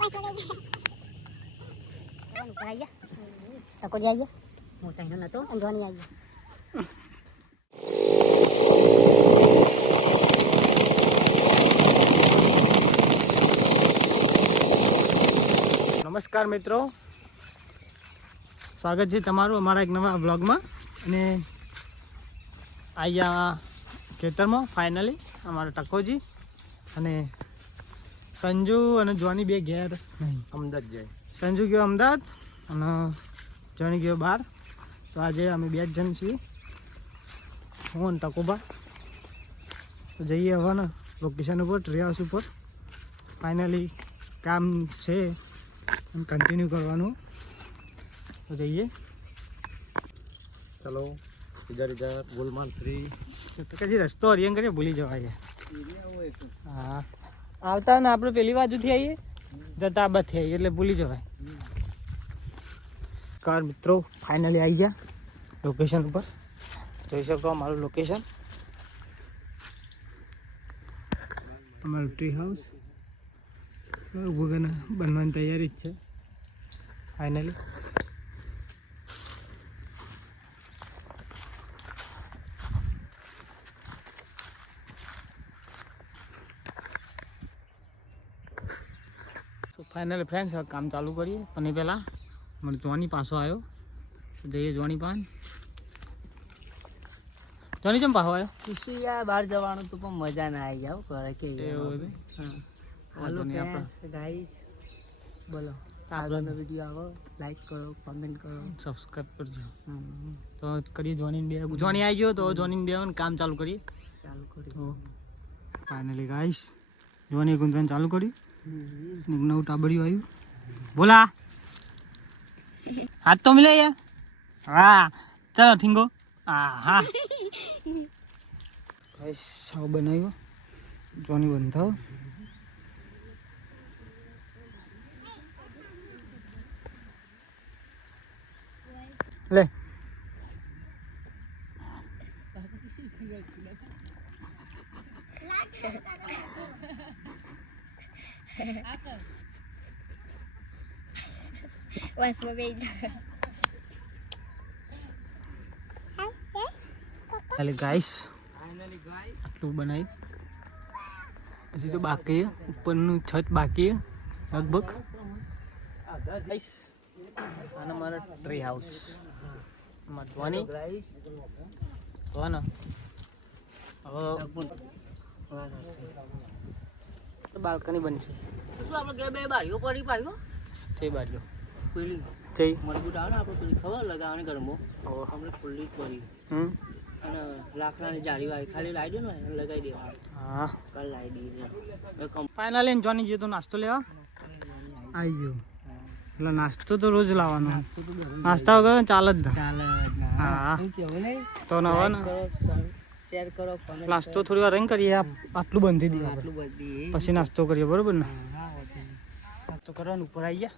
Tao có dây á. Một thành nó là tốt. Anh Johnny ai. નમસ્કાર મિત્રો, સ્વાગત છે તમારું અમારા એક નવા વ્લોગમાં. અને અહીંયા ખેતરમાં ફાઇનલી અમારા ટકોજી અને સંજુ અને જોની બે ઘેર નહીં, અમદાવાદ જાય. સંજુ ગયો અમદાવાદ અને જોની ગયો બહાર. તો આજે અમે બે જ જણ છીએ, હું અને ટકોબા. તો જઈએ હવે ને લોકેશન ઉપર, ટ્રી હાઉસ ઉપર. ફાઇનલી કામ છે કન્ટિન્યુ કરવાનું. તો જઈએ. ચલો ઇધર ઇધર ગુલમાન ફ્રી. તો કદી રસ્તો હરિયન કરીએ ભૂલી જવાય. હા, આવતા ને આપણે પેલી બાજુથી આવીએ, જતા આ બાજુથી આવીએ એટલે ભૂલી જવાય. કાર મિત્રો ફાઇનલી આવી ગયા લોકેશન ઉપર. જોઈ શકો અમારું લોકેશન, અમારું ટ્રી હાઉસ બનવાની તૈયારી જ છે ફાઇનલી. ફાઇનલી ફ્રેન્ડ્સ કામ ચાલુ કરીએ. પણ એ પહેલાં મને જોની પાછો આવ્યો, જઈએ જોની પાન. જોની કેમ પાછો આવ્યો? કિશી યાર બહાર જવાનું તો પણ મજા ના આવી જાવ કરે કે એવું હાલો ગાઈસ, બોલો આગળનો વિડીયો આવો, લાઈક કરો, કોમેન્ટ કરો, સબસ્ક્રાઈબ કરજો. તો કરીએ જોની બે. જોની આવી ગયો તો જોની બે કામ ચાલુ કરીએ. ચાલુ કરી ફાઇનલી ગાઈસ જોની ગુંજન ચાલુ કર્યું. એક નવું ટાબડિયું આવ્યું. બોલા હાથ તો મિલે યાર. હા ચાલો ઠીંગો. હા હા ગાઈસ આવું બનાવ્યું. જોની બંધાવ. લે ગાઈસ આટલું બનાવી. હજી તો બાકી ઉપરનું છત બાકી લગભગ. આને મારા ટ્રી હાઉસ મતવાની તો ને હવે બાલ્કની બનશે. શું આપણે ઘેર બે બારીઓ પડી પાડ્યો તે બાજુ પેલી જઈ મજબૂત આવે ને આપણે પેલી ખબર લગાવવાની ઘરમાં આપણે ખુલ્લી જ પડી અને લાકડાની જાળી વાળી ખાલી લાવી દે ને લગાવી દેવા. હા કાલ લાવી દઈએ. ફાઇનલી જોની જઈએ તો નાસ્તો લેવા આવી ગયો. એટલે નાસ્તો તો રોજ લાવવાનો, નાસ્તા વગર ચાલે જ ના. ચાલે હા તો નવા ને શેર કરો, નાસ્તો થોડી વાર રંગ કરીએ. આટલું બંધી દઈએ આટલું બધી પછી નાસ્તો કરીએ, બરોબર ને? નાસ્તો કરવાનું ઉપર આવી ગયા.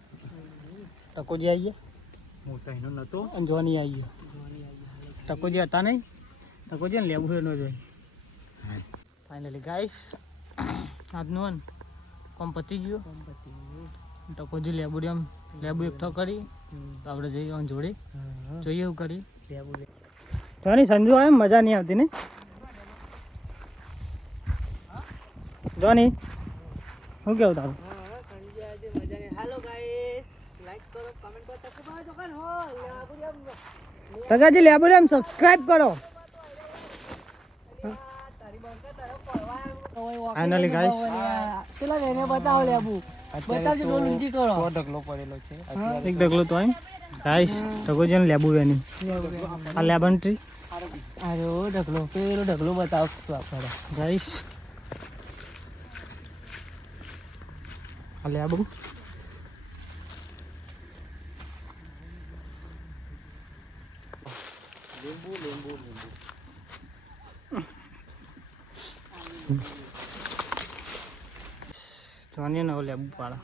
ટકોજી આવી ગયા, મોટા એનો નતો. અને જોની આવી ગયો. ટકોજી હતા નહીં, ટકોજી ને લેવું ન જોઈ. ફાઇનલી ગાઈસ આજનું કોમ પતી ગયો. ટકોજી લેબુ એકઠો કરી તો આપણે જઈએ જોડે જોઈએ એવું કરી. જોની સંજુ આવે મજા નહીં આવતી ને જોની? શું કેવું તારું? હેલો ગાઈસ, લાઈક કરો, કમેન્ટ કરો, ટકાજી લેબુ એમ સબસ્ક્રાઇબ કરો. ફાઇનલી ગાઈસ પેલા એને બતાવો લેબુ બતાવજો, ડોલ ઊંચી કરો. ઢગલો પડેલો છે એક ઢગલો તો એમ ગાઈસ ટકોજી ને લેબુ એની આ લેબન ટ્રી. અરે ઓ ઢગલો, પેલો ઢગલો બતાવો આપણે ગાઈસ. આ લેબુ જોની નવો લેબુ પાડો.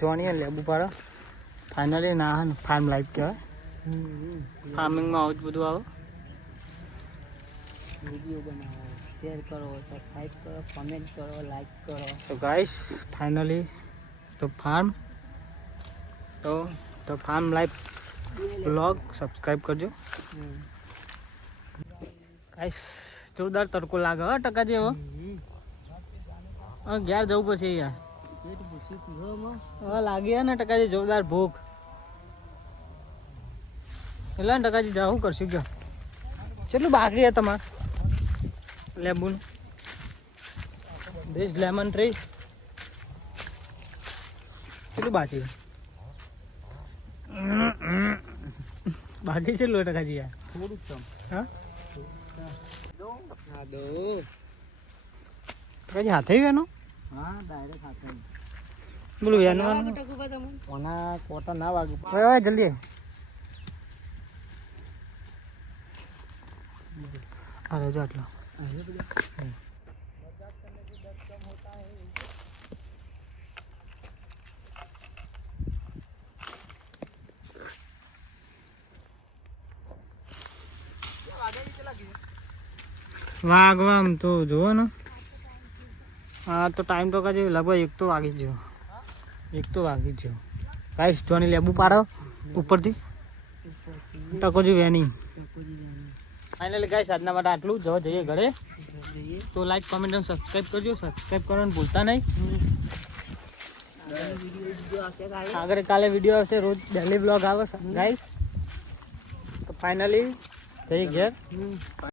જોની લેબુ પાડો. ફાઇનલી ના ફાર્મ લાઈફ કહેવાય. ફાર્મિંગમાં આવું જ બધું આવે. વિડીયો બનાવો, શેર કરો, સબસ્ક્રાઈબ કરો, કમેન્ટ કરો, લાઈક કરો. તો ગાઈસ ફાઇનલી તો ફાર્મ લાઈફ બ્લોગ સબસ્ક્રાઈબ કરજો. ગાઈસ જોરદાર તડકો લાગે હો ટકા જેવો. હા ઘેર જવું પડશે યાર. પેટ ભૂસી થયું હો. હા લાગી ને ટકાજી જોરદાર ભૂખ. એટલે ટકાજી જાવ કરશું કયો કેટલું બાકી છે તમારે લેબુનું બેસ્ટ લેમન ટ્રી કેટલું બાકી બાકી છે લો ટકાજી યાર થોડુંક છે હા આદો. ટકાજી હાથે વેનું હા ડાયરેક્ટ હાથે. બોલું વેનવાનું ટકુભા તમને કોના કોટા ના વાગુ ઓય જલ્દી આ રહેજો આટલો વાગવા આમ તો જુઓ ને હા તો ટાઈમ તો કાજે લગભગ 1 તો વાગી જ ગયો 1 તો વાગી જ ગયો ગાઈસ જોની લેબુ પાડો ઉપરથી ટકોજી વેની ફાઇનલી ગાઈસ આજના માટે આટલું જો જઈએ ઘરે તો લાઈક કોમેન્ટ અને સબસ્ક્રાઇબ કરજો સબસ્ક્રાઇબ કરવાનું ભૂલતા નહીં આગળ કાલે વિડીયો આવશે રોજ ડેલી બ્લોગ આવે ગાઈસ તો ફાઇનલી જઈએ ઘેર